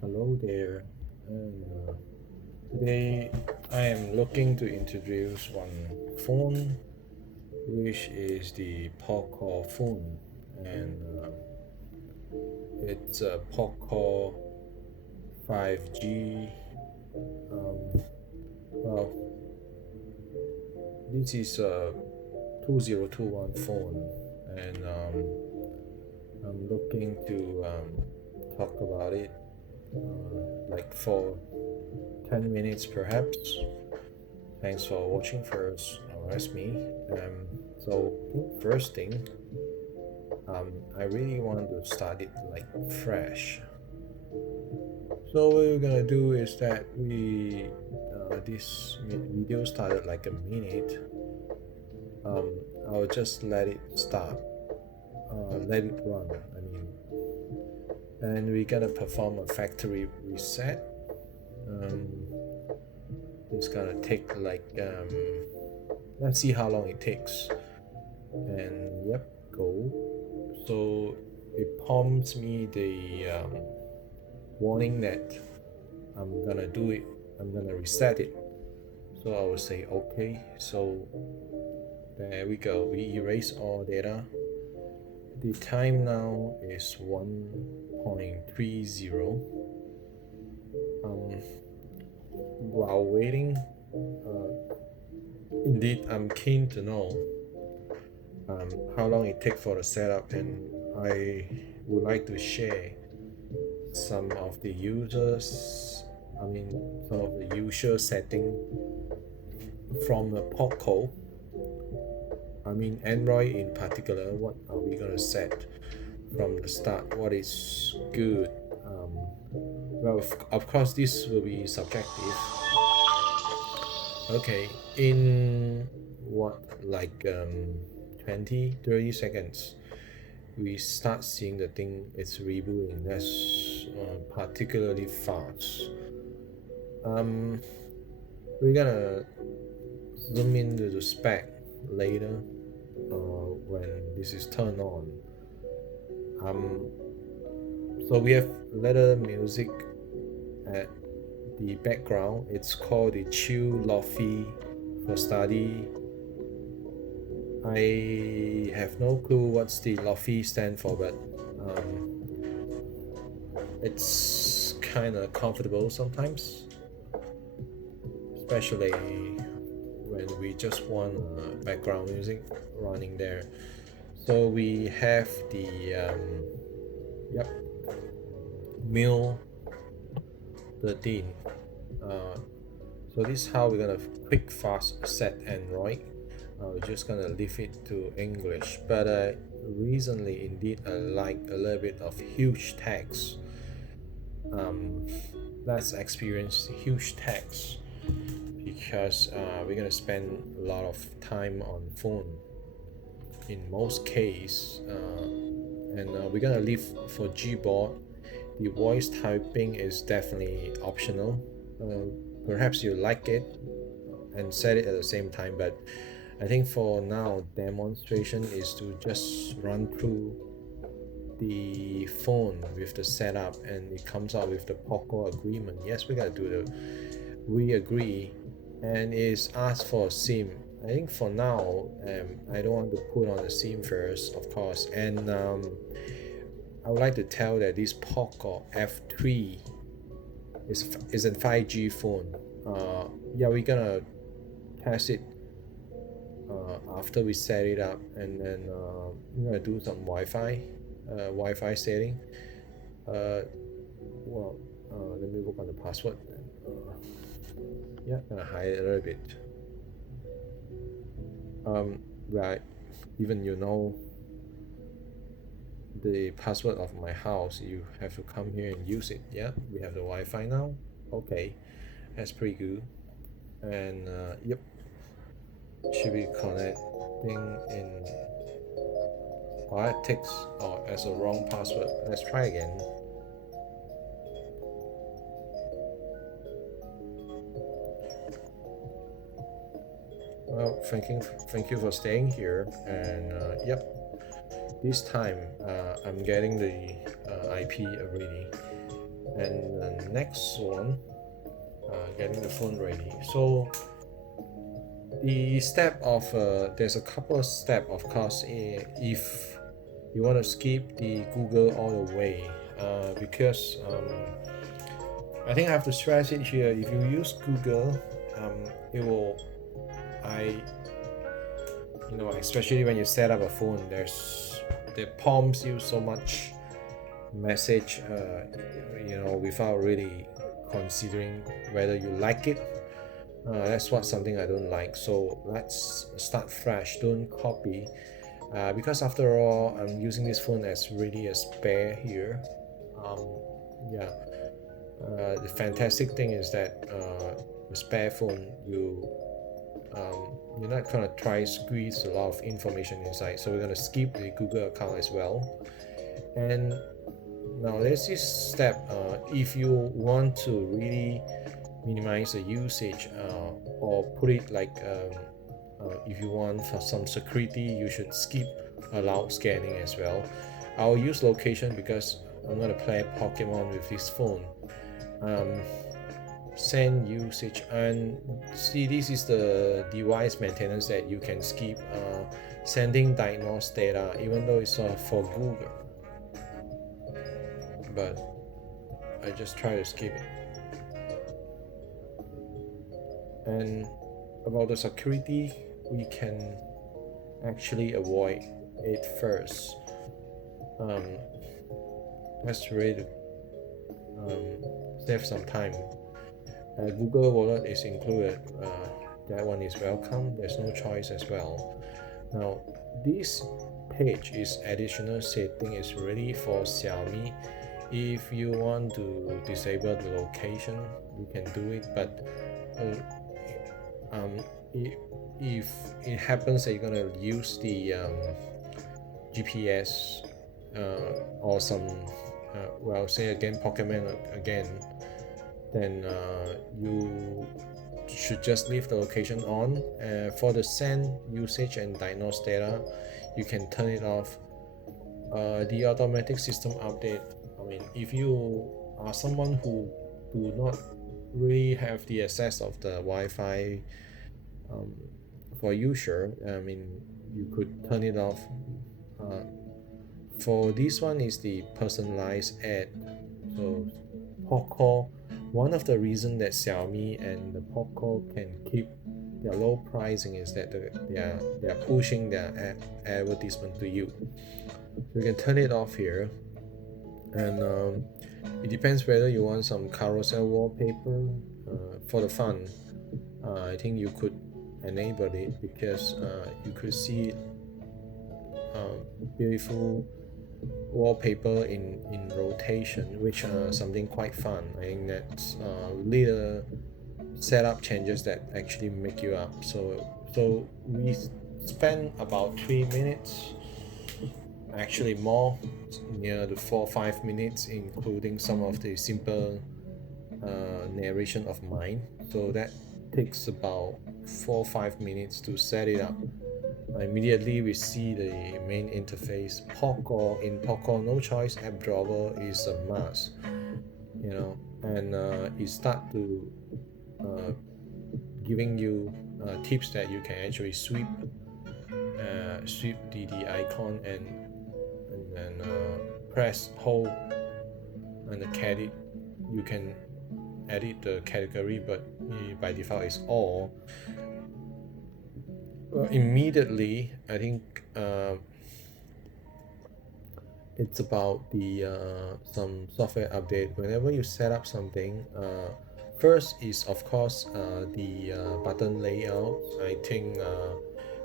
Hello there. And today I am looking to introduce one phone, which is the Poco phone, and it's a Poco 5G. Um, well, this is a 2021 phone, and I'm looking to talk about it like for 10 minutes perhaps. Thanks for watching first. That's me. So first thing, I really want to start it like fresh. So what we're gonna do is that this video started like a minute. I'll just let it start, let it run. And we're gonna perform a factory reset. Um, it's gonna take like let's see how long it takes. And yep, go. So it prompts me the warning that I'm gonna do it, I'm gonna reset it. So I will say okay. So there we go, we erase all data. The time now is 1.30. While waiting, indeed I'm keen to know how long it takes for the setup, and I would like to share some of the users, some of the usual setting from the Poco. Android in particular. What are we gonna set from the start? What is good? Well, of course, this will be subjective. Okay, in what, like 20-30 seconds, we start seeing the thing it's rebooting. That's particularly fast. We're gonna zoom into the spec later when this is turned on. So we have leather music at the background. It's called the chill lofi for study. I have no clue what's the lofi stand for, but it's kind of comfortable sometimes, especially when we just want background music running there. So we have the yep, Mil 13. So this is how we're gonna quick fast set Android. We're just gonna leave it to English, but recently indeed I like a little bit of huge text. Let's experience huge text because we're gonna spend a lot of time on phone in most case, and we're gonna leave for Gboard. The voice typing is definitely optional. Perhaps you like it and set it at the same time, but I think for now demonstration is to just run through the phone with the setup, and it comes out with the Poco agreement. Yes, we gotta do the we agree, and is asked for a SIM. I think for now, I don't want to put on the SIM first, of course, and I would like to tell that this Poco F3 is a 5G phone. Yeah, we're gonna test it after we set it up, and then we're gonna do some Wi-Fi setting. Uh, well, let me work on the password. Yeah, gonna hide it a little bit. Right, even the password of my house, you have to come here and use it. Yeah, we have the Wi-Fi now. Okay, that's pretty good. And yep, should be connecting in. Oh, that takes as a wrong password. Let's try again. Well, thank you for staying here. And yep, this time I'm getting the IP already. And the next one, getting the phone ready. So the step of there's a couple of step, of course, if you want to skip the Google all the way, because I think I have to stress it here. If you use Google, it will, I, especially when you set up a phone, it prompts you so much message, without really considering whether you like it. That's what something I don't like. So let's start fresh. Don't copy, because after all, I'm using this phone as really a spare here. Yeah. The fantastic thing is that the spare phone, you're not gonna try squeeze a lot of information inside. So we're gonna skip the Google account as well. And now there's this step. If you want to really minimize the usage, or put it like, if you want for some security, you should skip allow scanning as well. I'll use location because I'm gonna play Pokemon with this phone. Send usage, and see, this is the device maintenance that you can skip. Sending diagnosed data, even though it's for Google, but I just try to skip it. And about the security, we can actually avoid it first. Let's really save some time. Google Wallet is included. That one is welcome. There's no choice as well. Now, this page is additional setting is ready for Xiaomi. If you want to disable the location, you can do it. But if it happens that you're gonna use the GPS, or some, say again Pokemon again, then you should just leave the location on. For the send usage and diagnose data, you can turn it off. The automatic system update, if you are someone who do not really have the access of the Wi-Fi, for user, you could turn it off. For this one is the personalized ad. So Poco, one of the reasons that Xiaomi and the Poco can keep their low pricing is that they are pushing their advertisement to you. So you can turn it off here, and it depends whether you want some carousel wallpaper. For the fun, I think you could enable it, because you could see beautiful wallpaper in rotation, which something quite fun. I think that's little setup changes that actually make you up. So we spend about 3 minutes, actually more, near the 4-5 minutes, including some of the simple narration of mine. So that takes about 4-5 minutes to set it up. Immediately we see the main interface. In Poco, no choice app drawer is a must, and it start to giving you tips that you can actually sweep the icon, and then press hold and the category. You can edit the category, but by default it's all. Immediately, I think it's about the some software update. Whenever you set up something, first is of course the button layout. I think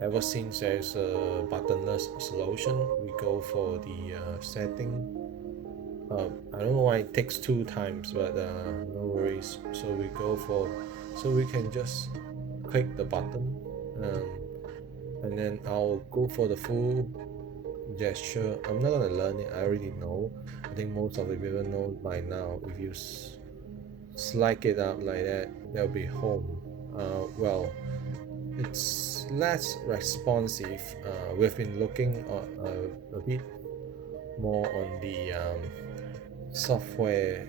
ever since there's a buttonless solution, we go for the setting. I don't know why it takes 2 times, but no worries. So we can just click the button, and then I'll go for the full gesture. I'm not gonna learn it, I already know. I think most of the people know by now. If you slide it up like that, that'll be home. Well, it's less responsive. We've been looking a bit more on the software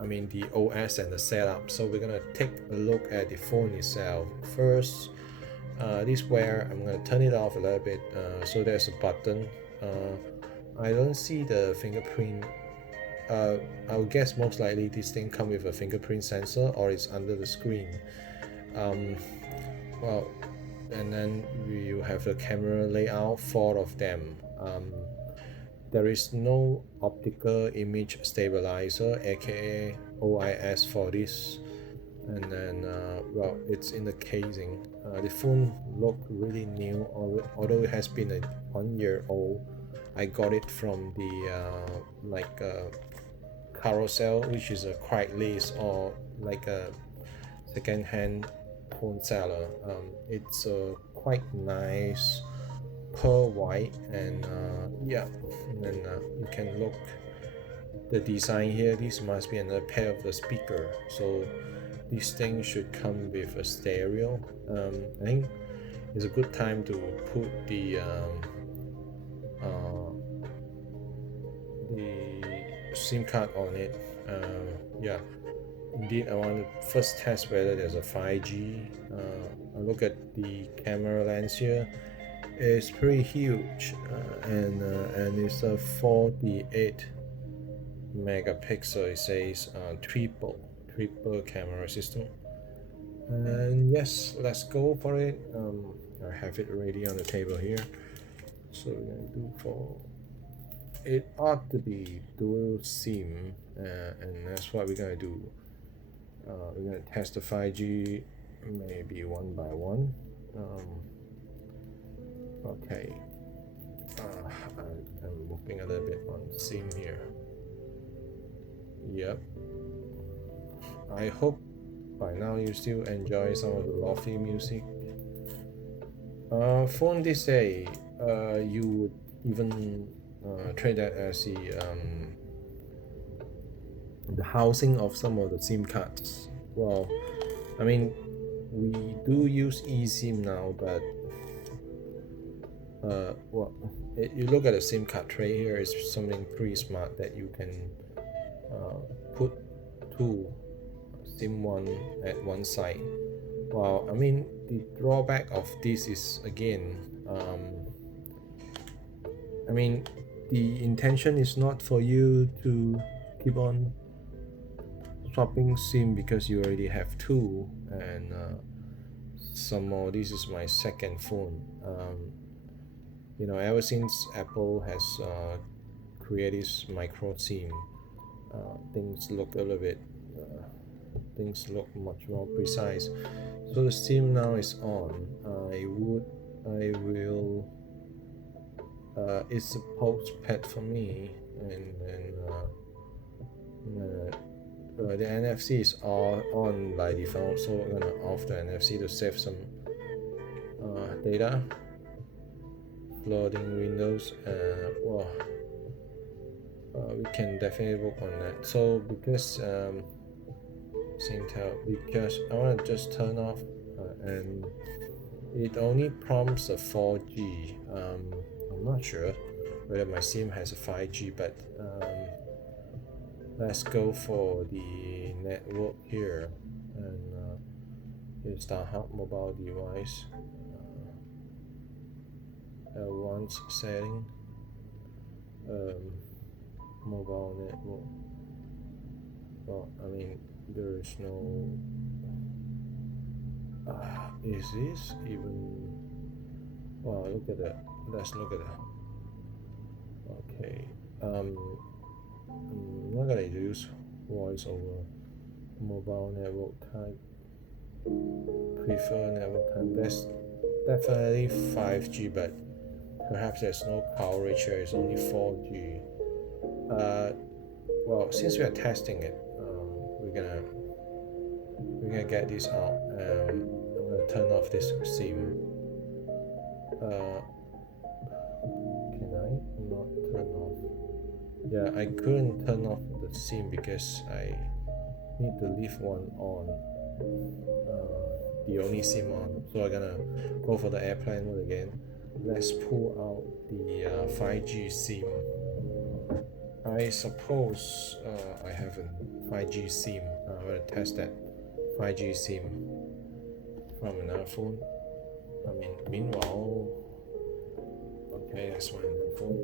I mean the OS and the setup. So we're gonna take a look at the phone itself first. This where I'm gonna turn it off a little bit. So there's a button. I don't see the fingerprint. I would guess most likely this thing come with a fingerprint sensor or it's under the screen. Well, and then you have the camera layout, 4 of them. There is no optical image stabilizer, aka OIS, for this. And then well, it's in the casing. The phone look really new, although it has been 1 year old. I got it from the like carousel, which is a Craigslist or like a second-hand phone seller. It's quite nice, pearl white, and yeah, and then you can look the design here. This must be another pair of the speaker, so this thing should come with a stereo. I think it's a good time to put the SIM card on it. Yeah, indeed, I want to first test whether there's a 5G. I look at the camera lens here. It's pretty huge, and it's a 48 megapixel. It says triple camera system. And yes, let's go for it. I have it ready on the table here. So we're gonna do for it ought to be dual SIM, and that's what we're gonna do. We're gonna test the 5G maybe one by one. Okay, I'm looking a little bit on SIM here. Yep. I hope by now you still enjoy some of the lofi music. Phone this day, you would even trade that as the housing of some of the SIM cards. Well, I mean, we do use eSIM now, but well, you look at the SIM card tray here, it's something pretty smart that you can put 2 SIM1 at one side. Well, I mean, the drawback of this is again, I mean, the intention is not for you to keep on swapping SIM because you already have 2, and some more. This is my second phone. You know, ever since Apple has created this micro SIM, things look a little bit things look much more precise. So the SIM now is on. I will it's a postpaid for me, and the NFC is on by default, so we're gonna off the NFC to save some data. Loading Windows, well, we can definitely work on that. So because because I want to just turn off, and it only prompts a 4G. I'm not sure whether my SIM has a 5G, but let's go for the network here, and here's StarHub mobile device. Advanced setting, mobile network. Well, I mean, there is no. Is this even? Wow, look at that. Let's look at that. Okay. I'm not gonna use voice over mobile network type. Prefer network type. That's definitely 5G, but perhaps there's no coverage here. It's only 4G. Well, since we are testing it, we're gonna get this out. I'm gonna turn off this SIM. Can I not turn off? Yeah, I couldn't turn off the SIM because I need to leave one on. The only SIM on. So I'm gonna go for the airplane mode again. Let's pull out the 5G SIM. I suppose I have a 5G SIM. I'm gonna test that 5G SIM from another phone. I mean, meanwhile, okay, that's my another phone.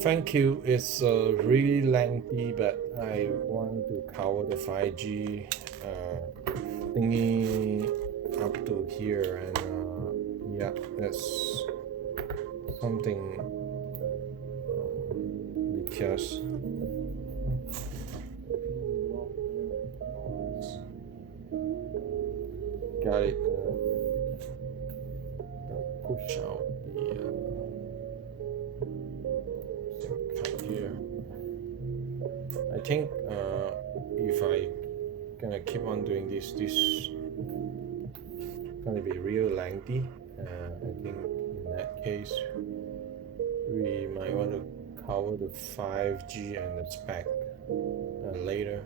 Thank you. It's really lengthy, but I want to cover the 5G thingy up to here, and yeah, that's something because got it. Push out the cut here. I think if I gonna keep on doing this gonna be real lengthy. I think in that case we might want to cover the 5G and the spec later.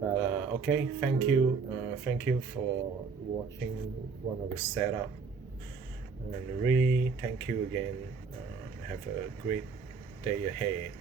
But okay, thank you for watching one of the setup, and really thank you again. Have a great day ahead.